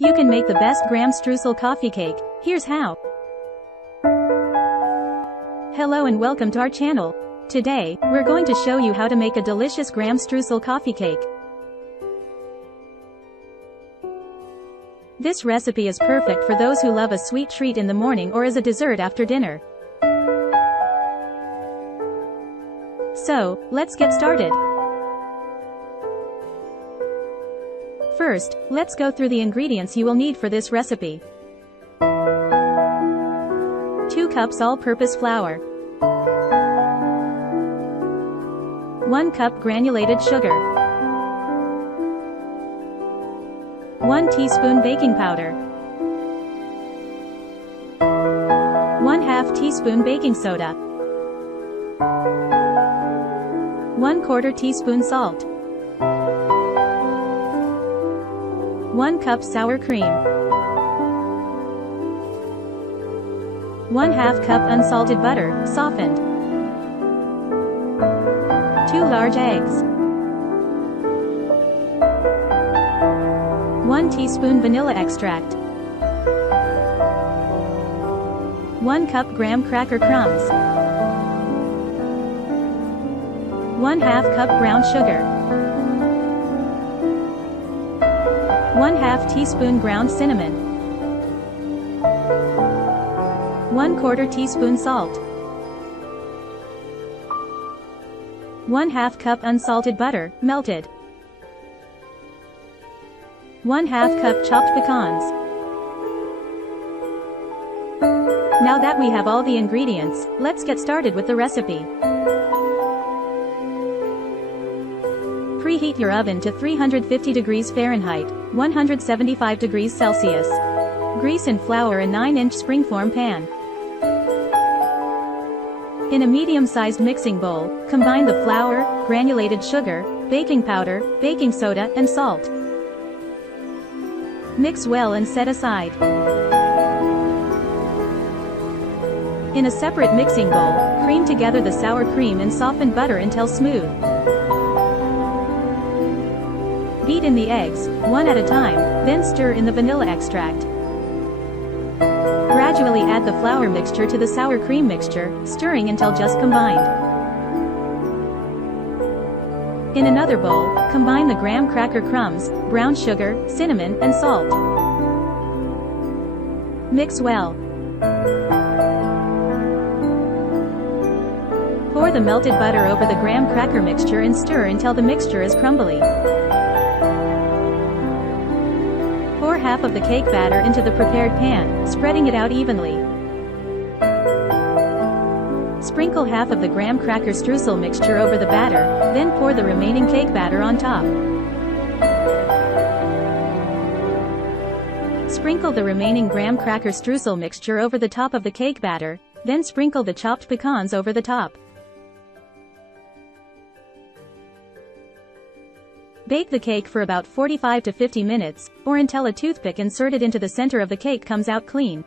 You can make the best Graham Streusel coffee cake. Here's how. Hello and welcome to our channel. Today, we're going to show you how to make a delicious Graham Streusel coffee cake. This recipe is perfect for those who love a sweet treat in the morning or as a dessert after dinner. So, let's get started. First, let's go through the ingredients you will need for this recipe. 2 cups all-purpose flour. 1 cup granulated sugar. 1 teaspoon baking powder. 1/2 teaspoon baking soda. 1/4 teaspoon salt. 1 cup sour cream. 1/2 cup unsalted butter, softened. 2 large eggs. 1 teaspoon vanilla extract. 1 cup graham cracker crumbs. 1/2 cup brown sugar. 1/2 teaspoon ground cinnamon. 1/4 teaspoon salt. 1/2 cup unsalted butter, melted. 1/2 cup chopped pecans. Now that we have all the ingredients, let's get started with the recipe. Preheat your oven to 350 degrees Fahrenheit, 175 degrees Celsius. Grease and flour a 9-inch springform pan. In a medium-sized mixing bowl, combine the flour, granulated sugar, baking powder, baking soda, and salt. Mix well and set aside. In a separate mixing bowl, cream together the sour cream and softened butter until smooth. Beat in the eggs, one at a time, then stir in the vanilla extract. Gradually add the flour mixture to the sour cream mixture, stirring until just combined. In another bowl, combine the graham cracker crumbs, brown sugar, cinnamon, and salt. Mix well. Pour the melted butter over the graham cracker mixture and stir until the mixture is crumbly. Pour half of the cake batter into the prepared pan, spreading it out evenly. Sprinkle half of the graham cracker streusel mixture over the batter, then pour the remaining cake batter on top. Sprinkle the remaining graham cracker streusel mixture over the top of the cake batter, then sprinkle the chopped pecans over the top. Bake the cake for about 45 to 50 minutes, or until a toothpick inserted into the center of the cake comes out clean.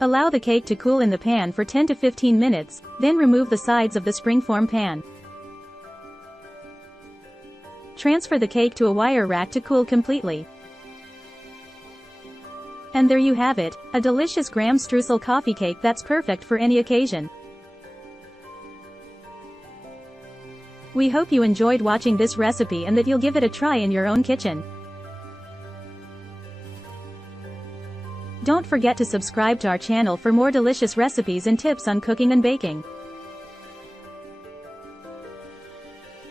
Allow the cake to cool in the pan for 10 to 15 minutes, then remove the sides of the springform pan. Transfer the cake to a wire rack to cool completely. And there you have it, a delicious Graham Streusel coffee cake that's perfect for any occasion. We hope you enjoyed watching this recipe and that you'll give it a try in your own kitchen. Don't forget to subscribe to our channel for more delicious recipes and tips on cooking and baking.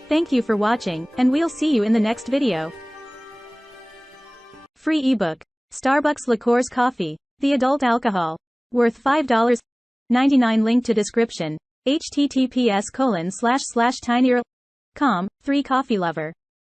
Thank you for watching, and we'll see you in the next video. Free ebook. Starbucks Liqueurs Coffee. The adult alcohol. Worth $5.99. Link to description. https://tinyurl.com. 3 Coffee Lover.